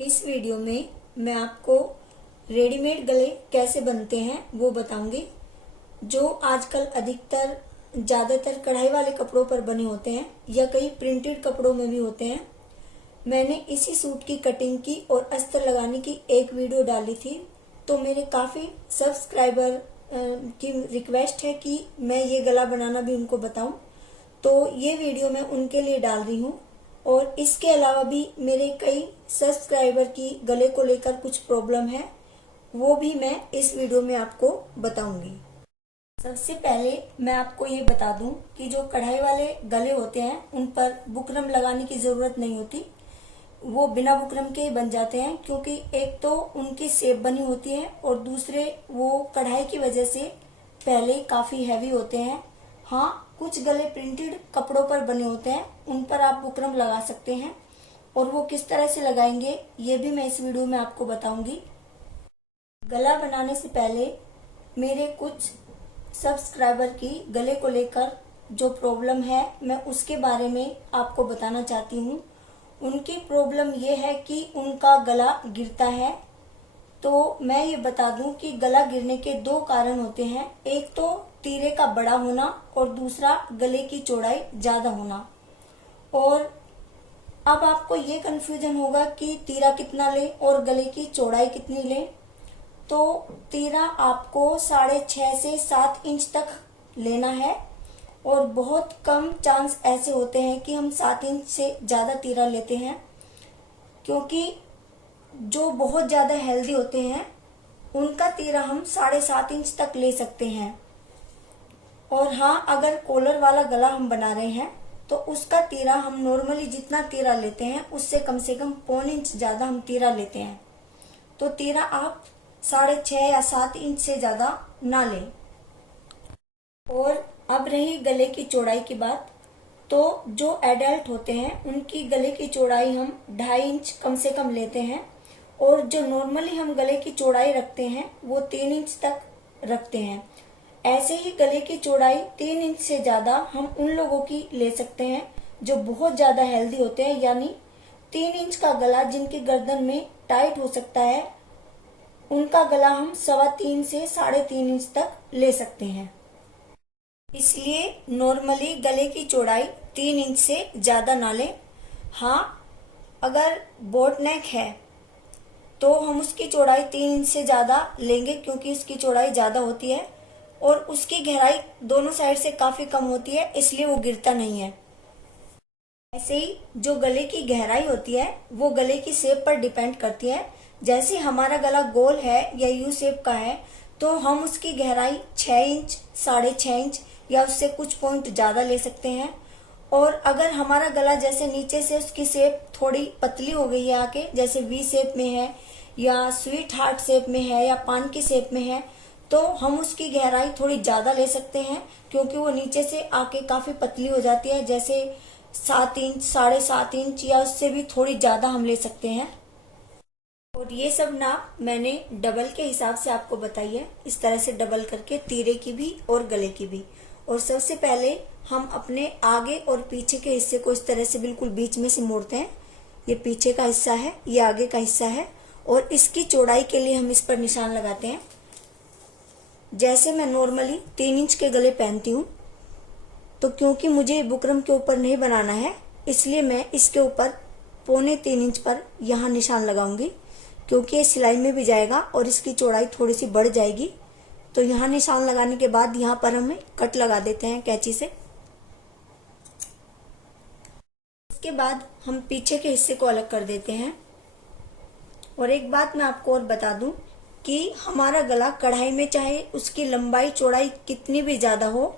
इस वीडियो में मैं आपको रेडीमेड गले कैसे बनते हैं वो बताऊंगी, जो आजकल अधिकतर ज़्यादातर कढ़ाई वाले कपड़ों पर बने होते हैं या कई प्रिंटेड कपड़ों में भी होते हैं। मैंने इसी सूट की कटिंग की और अस्तर लगाने की एक वीडियो डाली थी, तो मेरे काफ़ी सब्सक्राइबर की रिक्वेस्ट है कि मैं ये गला बनाना भी उनको बताऊं, तो ये वीडियो मैं उनके लिए डाल रही हूँ। और इसके अलावा भी मेरे कई सब्सक्राइबर की गले को लेकर कुछ प्रॉब्लम है, वो भी मैं इस वीडियो में आपको बताऊंगी। सबसे पहले मैं आपको ये बता दूं कि जो कढ़ाई वाले गले होते हैं उन पर बुकरम लगाने की ज़रूरत नहीं होती, वो बिना बुकरम के बन जाते हैं, क्योंकि एक तो उनकी शेप बनी होती है और दूसरे वो कढ़ाई की वजह से पहले ही काफ़ी हैवी होते हैं। हाँ, कुछ गले प्रिंटेड कपड़ों पर बने होते हैं, उन पर आप बुकरम लगा सकते हैं, और वो किस तरह से लगाएंगे ये भी मैं इस वीडियो में आपको बताऊंगी। गला बनाने से पहले मेरे कुछ सब्सक्राइबर की गले को लेकर जो प्रॉब्लम है मैं उसके बारे में आपको बताना चाहती हूँ। उनकी प्रॉब्लम ये है कि उनका गला गिरता है। तो मैं ये बता दूं कि गला गिरने के दो कारण होते हैं, एक तो तीरे का बड़ा होना और दूसरा गले की चौड़ाई ज्यादा होना। और अब आपको ये कंफ्यूजन होगा कि तीरा कितना ले और गले की चौड़ाई कितनी ले। तो तीरा आपको 6.5 से 7 इंच तक लेना है, और बहुत कम चांस ऐसे होते हैं कि हम 7 इंच से ज्यादा तीरा लेते हैं, क्योंकि जो बहुत ज्यादा हेल्दी होते हैं उनका तीरा हम 7.5 इंच तक ले सकते हैं। और हाँ, अगर कॉलर वाला गला हम बना रहे हैं तो उसका तीरा हम नॉर्मली जितना तीरा लेते हैं उससे कम से कम 1.25 इंच ज्यादा हम तीरा लेते हैं। तो तीरा आप 6.5 या 7 इंच से ज्यादा ना लें। और अब रही गले की चौड़ाई की बात, तो जो एडल्ट होते हैं उनकी गले की चौड़ाई हम 2.5 इंच कम से कम लेते हैं, और जो नॉर्मली हम गले की चौड़ाई रखते हैं वो 3 इंच तक रखते हैं। ऐसे ही गले की चौड़ाई 3 इंच से ज्यादा हम उन लोगों की ले सकते हैं जो बहुत ज्यादा हेल्दी होते हैं, यानी 3 इंच का गला जिनकी गर्दन में टाइट हो सकता है, उनका गला हम 3.25 से 3.5 इंच तक ले सकते हैं। इसलिए नॉर्मली गले की चौड़ाई 3 इंच से ज्यादा ना लें। हाँ, अगर बोट नेक है तो हम उसकी चौड़ाई 3 इंच से ज्यादा लेंगे, क्योंकि उसकी चौड़ाई ज्यादा होती है और उसकी गहराई दोनों साइड से काफी कम होती है, इसलिए वो गिरता नहीं है। ऐसे ही जो गले की गहराई होती है वो गले की शेप पर डिपेंड करती है। जैसे हमारा गला गोल है या यू शेप का है तो हम उसकी गहराई 6 इंच, 6.5 इंच या उससे कुछ पॉइंट ज्यादा ले सकते हैं। और अगर हमारा गला जैसे नीचे से उसकी शेप थोड़ी पतली हो गई है आके, जैसे वी शेप में है या स्वीट हार्ट शेप में है या पान की शेप में है, तो हम उसकी गहराई थोड़ी ज्यादा ले सकते हैं, क्योंकि वो नीचे से आके काफी पतली हो जाती है। जैसे 7 इंच, 7.5 इंच या उससे भी थोड़ी ज्यादा हम ले सकते हैं। और ये सब नाप मैंने डबल के हिसाब से आपको बताई है, इस तरह से डबल करके तीरे की भी और गले की भी। और सबसे पहले हम अपने आगे और पीछे के हिस्से को इस तरह से बिल्कुल बीच में से मोड़ते हैं। ये पीछे का हिस्सा है, ये आगे का हिस्सा है, और इसकी चौड़ाई के लिए हम इस पर निशान लगाते हैं। जैसे मैं नॉर्मली 3 इंच के गले पहनती हूँ, तो क्योंकि मुझे बुकरम के ऊपर नहीं बनाना है, इसलिए मैं इसके ऊपर 3.25 इंच पर यहाँ निशान लगाऊंगी, क्योंकि ये सिलाई में भी जाएगा और इसकी चौड़ाई थोड़ी सी बढ़ जाएगी। तो यहाँ निशान लगाने के बाद यहाँ पर हम कट लगा देते हैं कैंची से। इसके बाद हम पीछे के हिस्से को अलग कर देते हैं। और एक बात मैं आपको और बता दूं कि हमारा गला कढ़ाई में चाहे उसकी लंबाई चौड़ाई कितनी भी ज्यादा हो,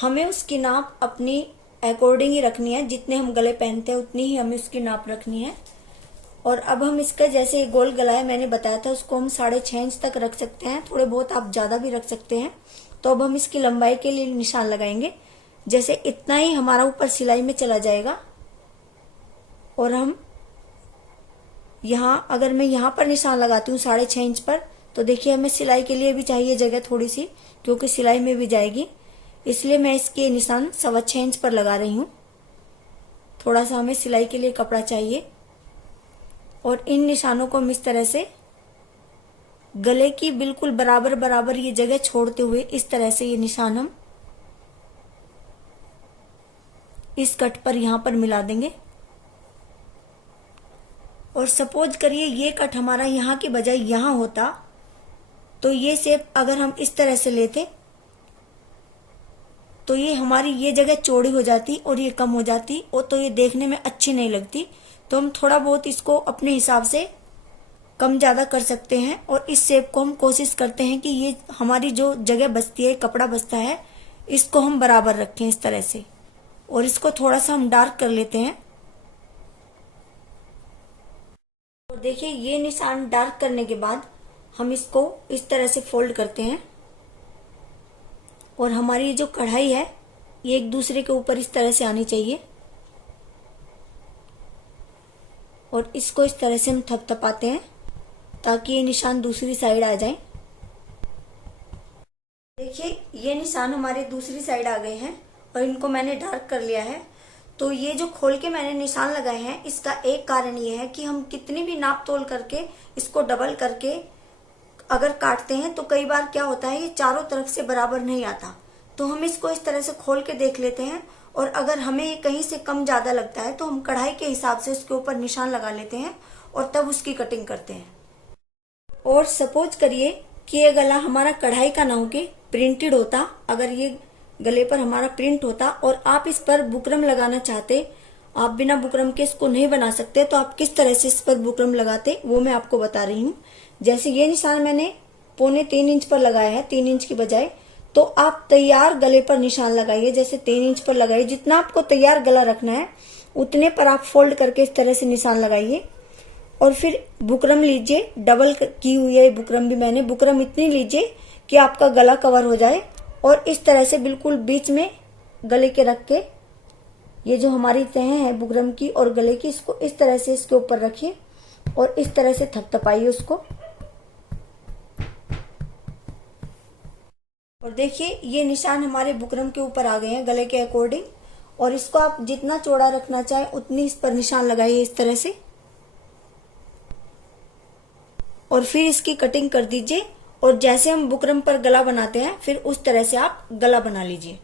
हमें उसकी नाप अपनी अकॉर्डिंग ही रखनी है। जितने हम गले पहनते हैं उतनी ही हमें उसकी नाप रखनी है। और अब हम इसका जैसे गोल गला है मैंने बताया था, उसको हम 6.5 इंच तक रख सकते हैं, थोड़े बहुत आप ज्यादा भी रख सकते हैं। तो अब हम इसकी लंबाई के लिए निशान लगाएंगे। जैसे इतना ही हमारा ऊपर सिलाई में चला जाएगा, और हम यहाँ अगर मैं यहाँ पर निशान लगाती हूँ 6.5 इंच पर, तो देखिए हमें सिलाई के लिए भी चाहिए जगह थोड़ी सी, क्योंकि सिलाई में भी जाएगी, इसलिए मैं इसके निशान 6.25 इंच पर लगा रही हूँ। थोड़ा सा हमें सिलाई के लिए कपड़ा चाहिए। और इन निशानों को हम इस तरह से गले की बिल्कुल बराबर बराबर ये जगह छोड़ते हुए इस तरह से ये निशान हम इस कट पर यहां पर मिला देंगे। और सपोज करिए ये कट हमारा यहाँ के बजाय यहाँ होता, तो ये शेप अगर हम इस तरह से लेते तो ये हमारी ये जगह चौड़ी हो जाती और ये कम हो जाती, और तो ये देखने में अच्छी नहीं लगती। तो हम थोड़ा बहुत इसको अपने हिसाब से कम ज़्यादा कर सकते हैं, और इस शेप को हम कोशिश करते हैं कि ये हमारी जो जगह बचती है, कपड़ा बचता है, इसको हम बराबर रखें इस तरह से। और इसको थोड़ा सा हम डार्क कर लेते हैं। और देखिए ये निशान डार्क करने के बाद हम इसको इस तरह से फोल्ड करते हैं, और हमारी जो कढ़ाई है ये एक दूसरे के ऊपर इस तरह से आनी चाहिए, और इसको इस तरह से हम थपथपाते हैं ताकि ये निशान दूसरी साइड आ जाए। देखिए ये निशान हमारे दूसरी साइड आ गए हैं और इनको मैंने डार्क कर लिया है। तो ये जो खोल के मैंने निशान लगाए हैं, इसका एक कारण ये है कि हम कितनी भी नाप तोल करके इसको डबल करके अगर काटते हैं तो कई बार क्या होता है, ये चारों तरफ से बराबर नहीं आता। तो हम इसको इस तरह से खोल के देख लेते हैं, और अगर हमें ये कहीं से कम ज्यादा लगता है तो हम कढ़ाई के हिसाब से उसके ऊपर निशान लगा लेते हैं और तब उसकी कटिंग करते हैं। और सपोज करिए कि ये गला हमारा कढ़ाई का ना होके प्रिंटेड होता, अगर ये गले पर हमारा प्रिंट होता और आप इस पर बुकरम लगाना चाहते, आप बिना बुकरम के इसको नहीं बना सकते, तो आप किस तरह से इस पर बुकरम लगाते वो मैं आपको बता रही हूँ। जैसे ये निशान मैंने 3.25 इंच पर लगाया है, 3 इंच की बजाय, तो आप तैयार गले पर निशान लगाइए, जैसे 3 इंच पर लगाइए। जितना आपको तैयार गला रखना है उतने पर आप फोल्ड करके इस तरह से निशान लगाइए, और फिर बुकरम लीजिए। डबल की हुई है बुकरम भी मैंने, बुकरम इतनी लीजिए कि आपका गला कवर हो जाए, और इस तरह से बिल्कुल बीच में गले के रख के ये जो हमारी तह है बुकरम की और गले की, इसको इस तरह से इसके ऊपर रखिए और इस तरह से थपथपाइए उसको। और देखिए ये निशान हमारे बुकरम के ऊपर आ गए हैं गले के अकॉर्डिंग, और इसको आप जितना चौड़ा रखना चाहें उतनी इस पर निशान लगाइए इस तरह से, और फिर इसकी कटिंग कर दीजिए। और जैसे हम बुकरम पर गला बनाते हैं फिर उस तरह से आप गला बना लीजिए।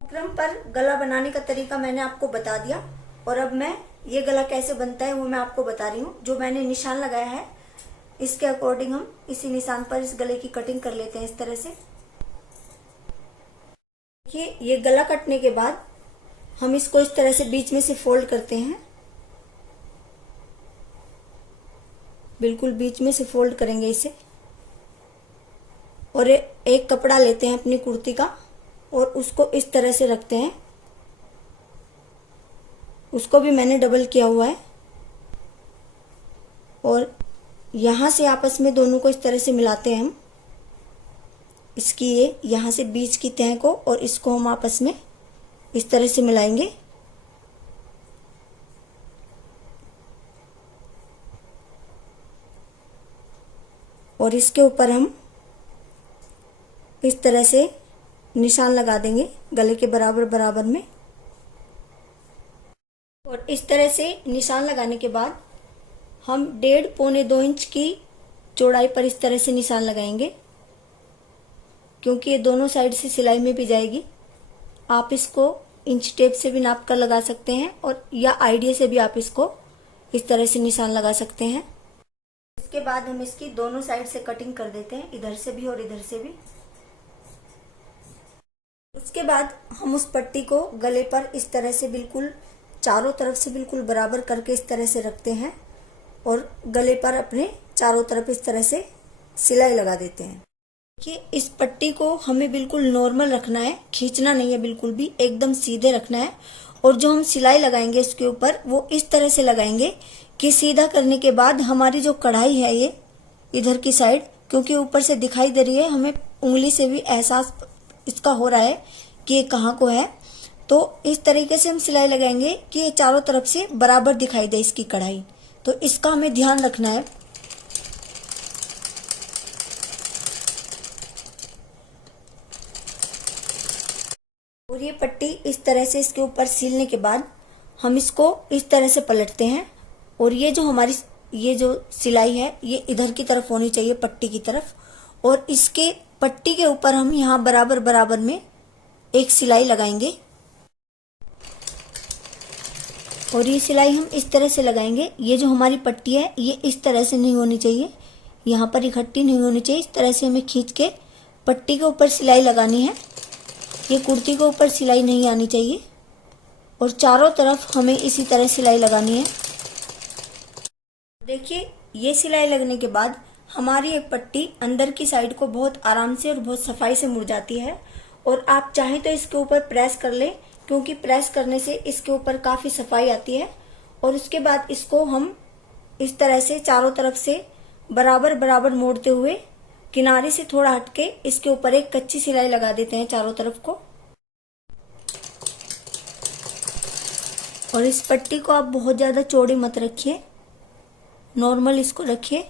बुकरम पर गला बनाने का तरीका मैंने आपको बता दिया, और अब मैं ये गला कैसे बनता है वो मैं आपको बता रही हूँ। जो मैंने निशान लगाया है इसके अकॉर्डिंग हम इसी निशान पर इस गले की कटिंग कर लेते हैं इस तरह से। देखिए ये गला कटने के बाद हम इसको इस तरह से बीच में से फोल्ड करते हैं, बिल्कुल बीच में से फोल्ड करेंगे इसे, और एक कपड़ा लेते हैं अपनी कुर्ती का और उसको इस तरह से रखते हैं। उसको भी मैंने डबल किया हुआ है, और यहां से आपस में दोनों को इस तरह से मिलाते हैं हम। इसकी ये यहां से बीच की तह को और इसको हम आपस में इस तरह से मिलाएंगे। और इसके ऊपर हम इस तरह से निशान लगा देंगे गले के बराबर बराबर में। और इस तरह से निशान लगाने के बाद हम 1.5-2 इंच की चौड़ाई पर इस तरह से निशान लगाएंगे, क्योंकि ये दोनों साइड से सिलाई में भी जाएगी। आप इसको इंच टेप से भी नाप कर लगा सकते हैं, और या आइडिया से भी आप इसको इस तरह से निशान लगा सकते हैं। इसके बाद हम इसकी दोनों साइड से कटिंग कर देते हैं, इधर से भी और इधर से भी। उसके बाद हम उस पट्टी को गले पर इस तरह से बिल्कुल चारों तरफ से बिल्कुल बराबर करके इस तरह से रखते हैं, और गले पर अपने चारों तरफ इस तरह से सिलाई लगा देते हैं। देखिए इस पट्टी को हमें बिल्कुल नॉर्मल रखना है, खींचना नहीं है, बिल्कुल भी एकदम सीधे रखना है। और जो हम सिलाई लगाएंगे इसके ऊपर वो इस तरह से लगाएंगे कि सीधा करने के बाद हमारी जो कढ़ाई है ये इधर की साइड, क्योंकि ऊपर से दिखाई दे रही है, हमें उंगली से भी एहसास इसका हो रहा है कि ये कहाँ को है। तो इस तरीके से हम सिलाई लगाएंगे कि ये चारों तरफ से बराबर दिखाई दे इसकी कढ़ाई। तो इसका हमें ध्यान रखना है। और ये पट्टी इस तरह से इसके ऊपर सीलने के बाद हम इसको इस तरह से पलटते हैं, और ये जो हमारी ये जो सिलाई है ये इधर की तरफ होनी चाहिए, पट्टी की तरफ, और इसके पट्टी के ऊपर हम यहाँ बराबर बराबर में एक सिलाई लगाएंगे। और ये सिलाई हम इस तरह से लगाएंगे, ये जो हमारी पट्टी है ये इस तरह से नहीं होनी चाहिए, यहाँ पर इकट्ठी नहीं होनी चाहिए। इस तरह से हमें खींच के पट्टी के ऊपर सिलाई लगानी है। ये कुर्ती के ऊपर सिलाई नहीं आनी चाहिए, और चारों तरफ हमें इसी तरह सिलाई लगानी है। देखिए, ये सिलाई लगने के बाद हमारी एक पट्टी अंदर की साइड को बहुत आराम से और बहुत सफाई से मुड़ जाती है। और आप चाहें तो इसके ऊपर प्रेस कर लें, क्योंकि प्रेस करने से इसके ऊपर काफी सफाई आती है। और उसके बाद इसको हम इस तरह से चारों तरफ से बराबर बराबर मोड़ते हुए किनारे से थोड़ा हटके इसके ऊपर एक कच्ची सिलाई लगा देते हैं चारों तरफ को। और इस पट्टी को आप बहुत ज्यादा चौड़ी मत रखिए, नॉर्मल इसको रखिए।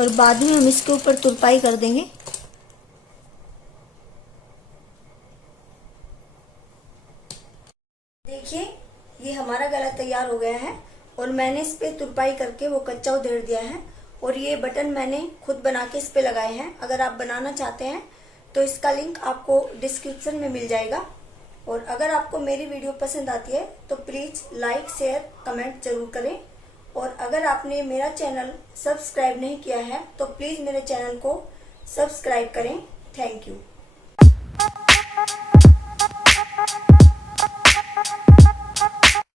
और बाद में हम इसके ऊपर तुरपाई कर देंगे। देखिए, ये हमारा गला तैयार हो गया है और मैंने इस पे तुरपाई करके वो कच्चा उधेड़ दिया है। और ये बटन मैंने खुद बना के इस पे लगाए हैं। अगर आप बनाना चाहते हैं तो इसका लिंक आपको डिस्क्रिप्शन में मिल जाएगा। और अगर आपको मेरी वीडियो पसंद आती है तो प्लीज लाइक, शेयर, कमेंट जरूर करें। और अगर आपने मेरा चैनल सब्सक्राइब नहीं किया है तो प्लीज मेरे चैनल को सब्सक्राइब करें। Thank you.